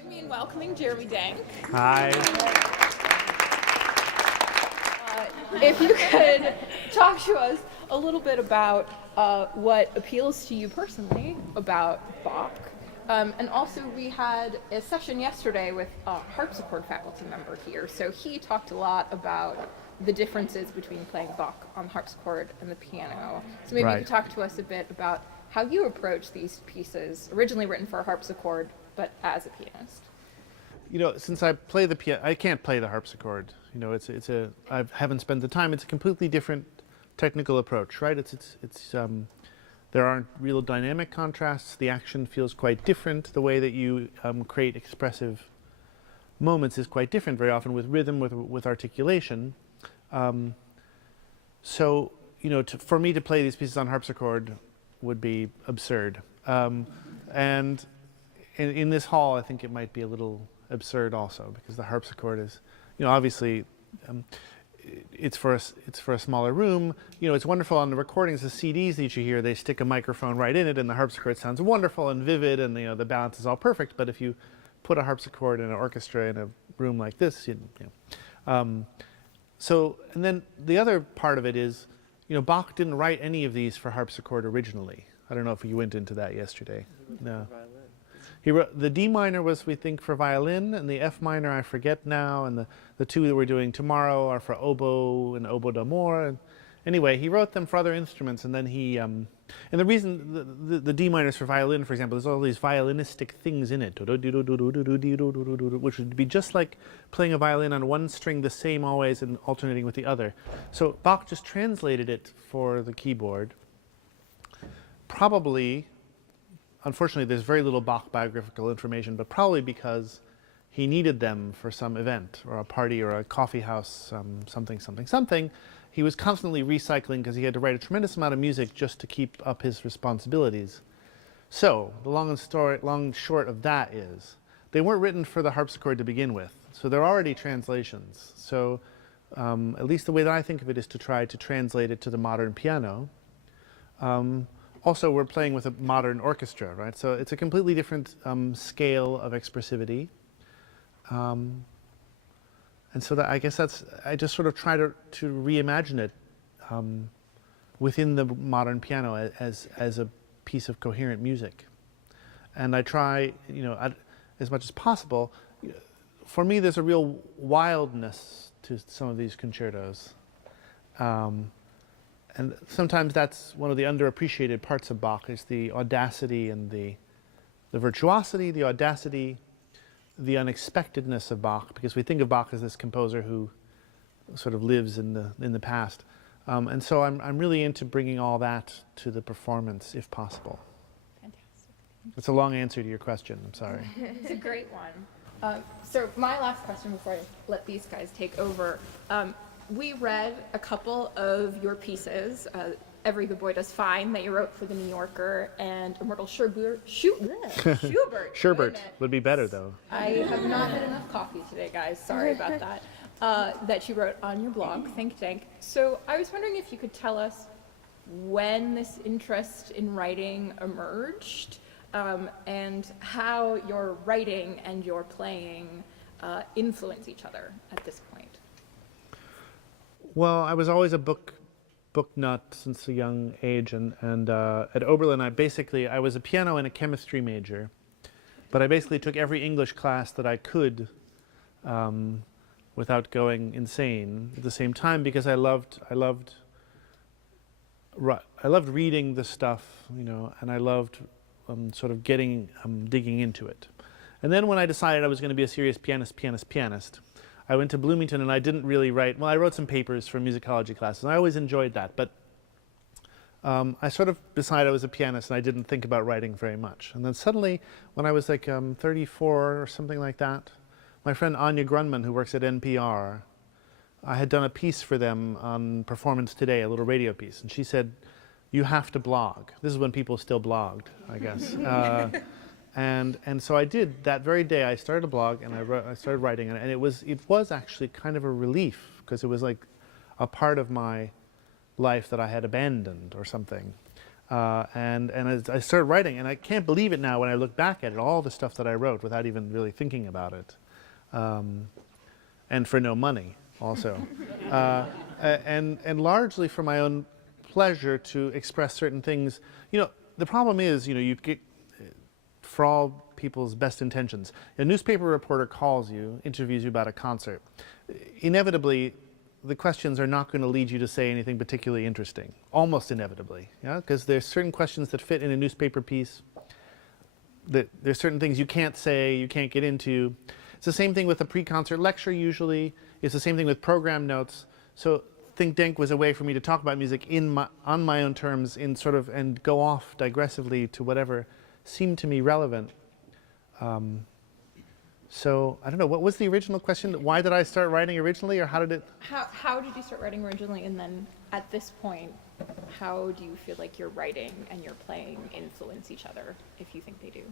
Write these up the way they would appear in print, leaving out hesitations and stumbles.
Join me in welcoming Jeremy Denk. Hi. If you could talk to us a little bit about what appeals to you personally about Bach. And also we had a session yesterday with a harpsichord faculty member here, so he talked a lot about the differences between playing Bach on the harpsichord and the piano. So maybe you could talk to us a bit about how you approach these pieces, originally written for a harpsichord, but as a pianist. You know, since I play the piano, I can't play the harpsichord. You know, I haven't spent the time. It's a completely different technical approach, right? There aren't real dynamic contrasts. The action feels quite different. The way that you create expressive moments is quite different very often with rhythm, with articulation. So, you know, for me to play these pieces on harpsichord would be absurd. And in this hall, I think it might be a little absurd also, because the harpsichord is, you know, obviously it's for a smaller room. You know, it's wonderful on the recordings, the CDs that you hear, they stick a microphone right in it, and the harpsichord sounds wonderful and vivid, and you know, the balance is all perfect. But if you put a harpsichord in an orchestra in a room like this, you know. So, and then the other part of it is, you know, Bach didn't write any of these for harpsichord originally. I don't know if you went into that yesterday. No. He wrote, the D minor was, we think, for violin, and the F minor I forget now, and the two that we're doing tomorrow are for oboe and oboe d'amore. And anyway, he wrote them for other instruments, and then he, and the reason the D minor is for violin, for example, there's all these violinistic things in it, which would be just like playing a violin on one string the same always and alternating with the other. So Bach just translated it for the keyboard, probably. Unfortunately, there's very little Bach biographical information, but probably because he needed them for some event or a party or a coffee house, something. He was constantly recycling because he had to write a tremendous amount of music just to keep up his responsibilities. So the long and short of that is, they weren't written for the harpsichord to begin with. So they're already translations. So at least the way that I think of it is to try to translate it to the modern piano. Also, we're playing with a modern orchestra, right? So it's a completely different scale of expressivity. And so that, I guess I just sort of try to reimagine it within the modern piano as a piece of coherent music. And I try, you know, as much as possible. For me, there's a real wildness to some of these concertos. And sometimes that's one of the underappreciated parts of Bach, is the audacity and the virtuosity, the audacity, the unexpectedness of Bach, because we think of Bach as this composer who sort of lives in the past. And so I'm really into bringing all that to the performance, if possible. Fantastic. It's a long answer to your question, I'm sorry. It's a great one. So my last question before I let these guys take over. We read a couple of your pieces, Every Good Boy Does Fine, that you wrote for The New Yorker, and Immortal Schubert. Schubert would be better, though. I have not had enough coffee today, guys. Sorry about that. That you wrote on your blog, Think Tank. So I was wondering if you could tell us when this interest in writing emerged, and how your writing and your playing influence each other at this point. Well, I was always a book nut since a young age, and at Oberlin I was a piano and a chemistry major, but I basically took every English class that I could without going insane at the same time, because I loved reading the stuff, you know, and I loved sort of digging into it. And then when I decided I was going to be a serious pianist, I went to Bloomington, and I didn't really write. Well, I wrote some papers for musicology classes, and I always enjoyed that. But I sort of decided I was a pianist, and I didn't think about writing very much. And then suddenly, when I was like 34 or something like that, my friend Anya Grunman, who works at NPR, I had done a piece for them on Performance Today, a little radio piece. And she said, "You have to blog." This is when people still blogged, I guess. And so I did. That very day I started a blog, and I started writing, and it was actually kind of a relief, because it was like a part of my life that I had abandoned or something. And as I started writing, and I can't believe it now when I look back at it, all the stuff that I wrote without even really thinking about it. And for no money, also. And largely for my own pleasure to express certain things. You know, the problem is, you know, you get, for all people's best intentions, a newspaper reporter calls you, interviews you about a concert. Inevitably, the questions are not going to lead you to say anything particularly interesting, almost inevitably, yeah? Because there's certain questions that fit in a newspaper piece, that there's certain things you can't say, you can't get into. It's the same thing with a pre-concert lecture usually. It's the same thing with program notes. So Think Denk was a way for me to talk about music on my own terms, in sort of, and go off digressively to whatever seemed to me relevant. So I don't know, what was the original question? Why did I start writing originally, or how did it? How did you start writing originally, and then at this point, how do you feel like your writing and your playing influence each other, if you think they do?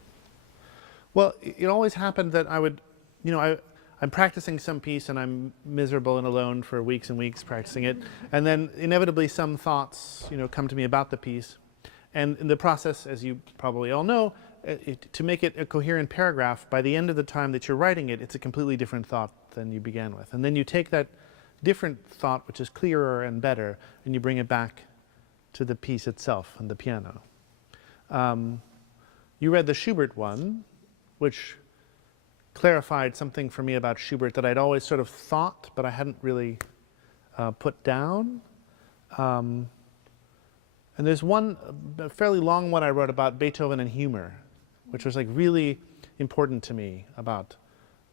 Well, it always happened that I would, you know, I'm practicing some piece and I'm miserable and alone for weeks and weeks practicing it, and then inevitably some thoughts, you know, come to me about the piece. And in the process, as you probably all know, to make it a coherent paragraph, by the end of the time that you're writing it, it's a completely different thought than you began with. And then you take that different thought, which is clearer and better, and you bring it back to the piece itself and the piano. You read the Schubert one, which clarified something for me about Schubert that I'd always sort of thought, but I hadn't really put down. And there's one, a fairly long one I wrote about Beethoven and humor, which was like really important to me, about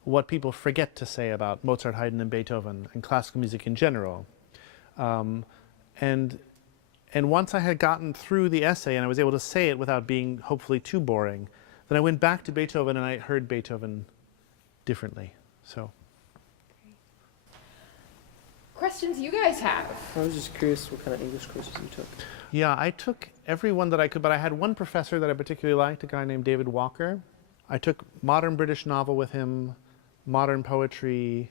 what people forget to say about Mozart, Haydn, and Beethoven, and classical music in general. And once I had gotten through the essay and I was able to say it without being hopefully too boring, then I went back to Beethoven and I heard Beethoven differently. So. Questions you guys have? I was just curious what kind of English courses you took. Yeah, I took every one that I could, but I had one professor that I particularly liked, a guy named David Walker. I took modern British novel with him, modern poetry,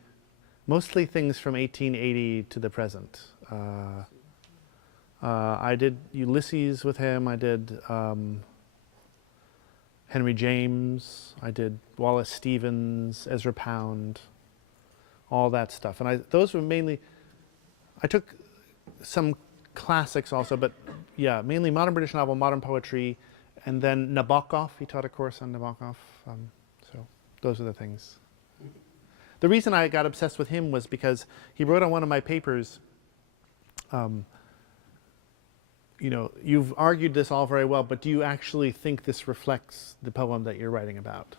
mostly things from 1880 to the present. I did Ulysses with him, I did Henry James, I did Wallace Stevens, Ezra Pound, all that stuff. And those were mainly, I took some classics also, but yeah, mainly modern British novel, modern poetry, and then Nabokov. He taught a course on Nabokov. So those are the things. The reason I got obsessed with him was because he wrote on one of my papers, you know, you've argued this all very well, but do you actually think this reflects the poem that you're writing about?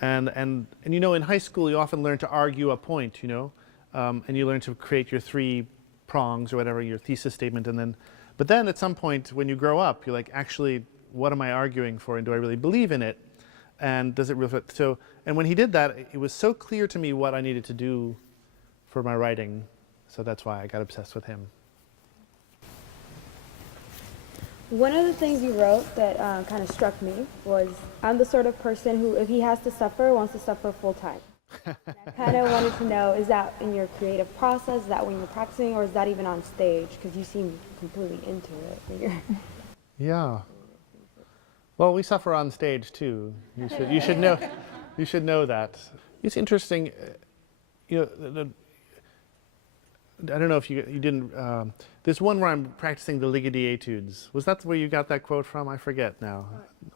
and you know, in high school you often learn to argue a point, you know, and you learn to create your three prongs or whatever, your thesis statement, and then, but then at some point when you grow up, you're like, actually, what am I arguing for, and do I really believe in it, and does it reflect? So, and when he did that, it was so clear to me what I needed to do for my writing, so that's why I got obsessed with him. One of the things you wrote that kind of struck me was, I'm the sort of person who, if he has to suffer, wants to suffer full time. I kind of wanted to know, is that in your creative process, is that when you're practicing, or is that even on stage? Because you seem completely into it when you're Yeah. Well, we suffer on stage too. You should know. You should know that. It's interesting. You know, I don't know if you didn't. There's one where I'm practicing the Ligeti Etudes. Was that where you got that quote from? I forget now.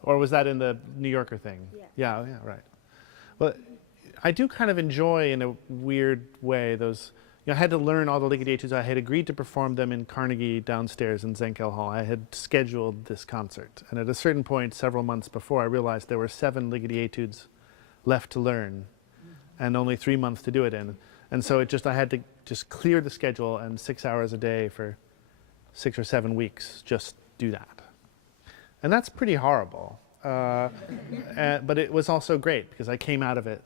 Or was that in the New Yorker thing? Yeah. Yeah. Right. Well, I do kind of enjoy, in a weird way, those. You know, I had to learn all the Ligeti Etudes. I had agreed to perform them in Carnegie downstairs in Zenkel Hall. I had scheduled this concert, and at a certain point, several months before, I realized there were 7 Ligeti Etudes left to learn, and only 3 months to do it in. And so I had to just clear the schedule, and 6 hours a day for 6 or 7 weeks, just do that. And that's pretty horrible. But it was also great, because I came out of it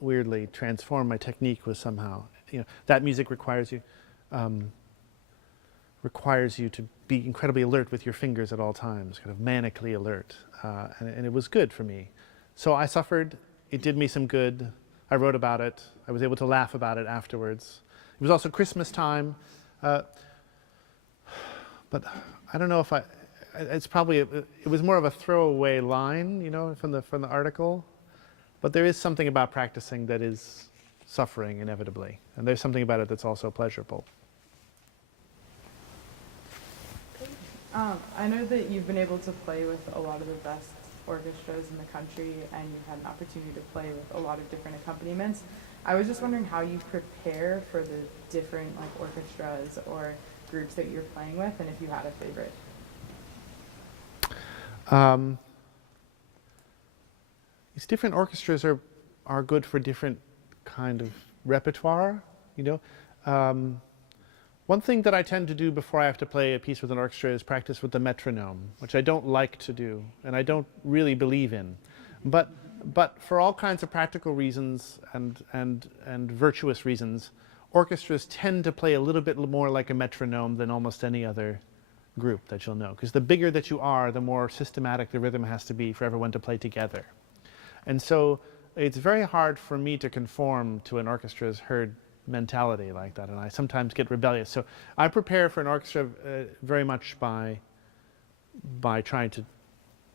weirdly transformed. My technique was somehow, you know, that music requires you to be incredibly alert with your fingers at all times, kind of manically alert. And it was good for me. So I suffered. It did me some good. I wrote about it. I was able to laugh about it afterwards. It was also Christmas time. But I don't know if it's probably it was more of a throwaway line, you know, from the article, but there is something about practicing that is suffering inevitably, and there's something about it that's also pleasurable. I know that you've been able to play with a lot of the best orchestras in the country, and you've had an opportunity to play with a lot of different accompaniments. I was just wondering how you prepare for the different like orchestras or groups that you're playing with, and if you had a favorite. These different orchestras are good for different kind of repertoire, you know. One thing that I tend to do before I have to play a piece with an orchestra is practice with the metronome, which I don't like to do, and I don't really believe in. But for all kinds of practical reasons and virtuous reasons, orchestras tend to play a little bit more like a metronome than almost any other group that you'll know. Because the bigger that you are, the more systematic the rhythm has to be for everyone to play together. And so it's very hard for me to conform to an orchestra's heard mentality like that, and I sometimes get rebellious. So I prepare for an orchestra very much by trying to,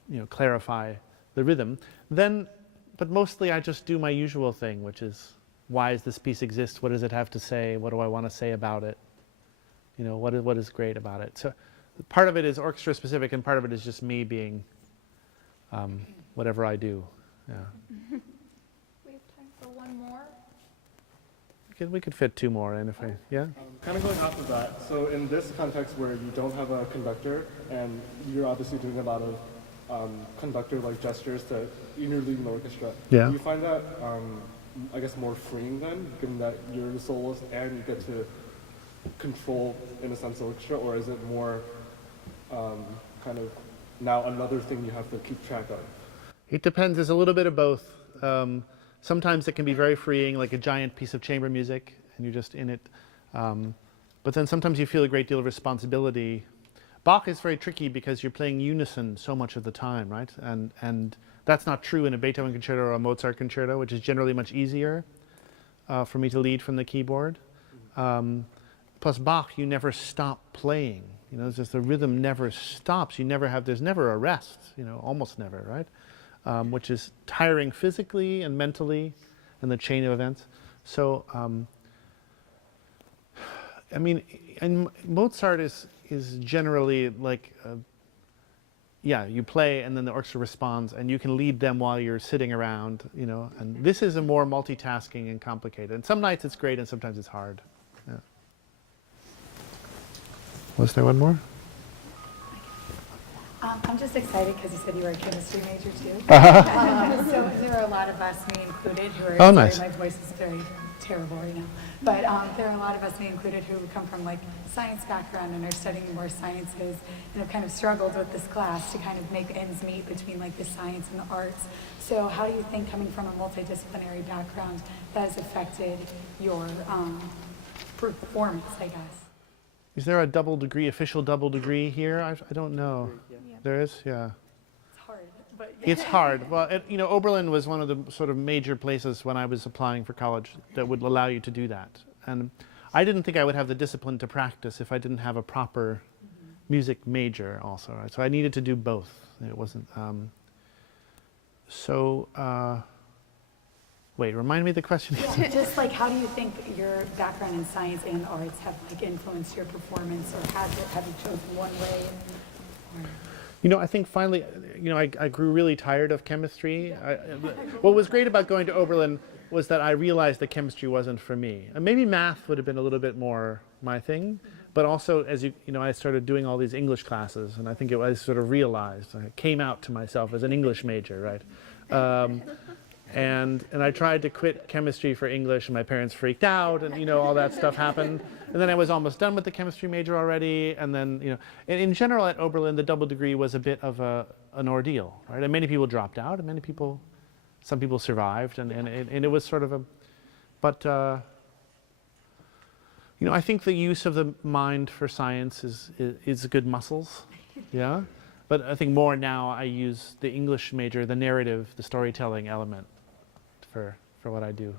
you know, clarify the rhythm. Then, but mostly I just do my usual thing, which is, why does this piece exist? What does it have to say? What do I want to say about it? You know, what is great about it? So part of it is orchestra specific, and part of it is just me being whatever I do. Yeah. We have time for one more. We could fit two more in if I, yeah? Kind of going off of that, so in this context where you don't have a conductor, and you're obviously doing a lot of conductor-like gestures to interlead in the orchestra, Yeah. do you find that, I guess, more freeing then, given that you're the soloist and you get to control, in a sense, the orchestra, or is it more kind of now another thing you have to keep track of? It depends. There's a little bit of both. Sometimes it can be very freeing, like a giant piece of chamber music, and you're just in it. But then sometimes you feel a great deal of responsibility. Bach is very tricky because you're playing unison so much of the time, right? And that's not true in a Beethoven concerto or a Mozart concerto, which is generally much easier for me to lead from the keyboard. Plus Bach, you never stop playing. You know, it's just the rhythm never stops. There's never a rest, you know, almost never, right? Which is tiring physically and mentally, and the chain of events. So, I mean, and Mozart is generally like, yeah, you play and then the orchestra responds, and you can lead them while you're sitting around, you know. And this is a more multitasking and complicated. And some nights it's great, and sometimes it's hard. Yeah. Was there one more? I'm just excited because you said you were a chemistry major too. So there are a lot of us, me included, who are, Oh, nice. my voice is very terrible right now, but there are a lot of us, me included, who come from like science background and are studying more sciences and have kind of struggled with this class to kind of make ends meet between like the science and the arts. So how do you think, coming from a multidisciplinary background, that has affected your performance, I guess? Is there a double degree, official double degree here? I don't know. There is? Yeah. It's hard, but It's hard. Well, you know, Oberlin was one of the sort of major places when I was applying for college that would allow you to do that. And I didn't think I would have the discipline to practice if I didn't have a proper music major also. Right? So I needed to do both. It wasn't... Wait, remind me the question. yeah, just like, how do you think your background in science and arts have like influenced your performance, or have you chosen one way? Or... You know, I think finally, you know, I grew really tired of chemistry. What was great about going to Oberlin was that I realized that chemistry wasn't for me. And maybe math would have been a little bit more my thing, but also, as you know, I started doing all these English classes, and I think I sort of realized, I came out to myself as an English major, right? And I tried to quit chemistry for English, and my parents freaked out, and you know, all that stuff happened. And then I was almost done with the chemistry major already, and then, you know, in general at Oberlin, the double degree was a bit of an ordeal, right? And many people dropped out, and some people survived, and it was sort of a, but, you know, I think the use of the mind for science is good muscles, yeah? But I think more now I use the English major, the narrative, the storytelling element for what I do.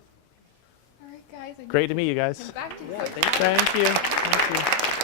All right, guys. Great to meet you guys. Come back to Yeah, you. thank you. Thank you. Thank you.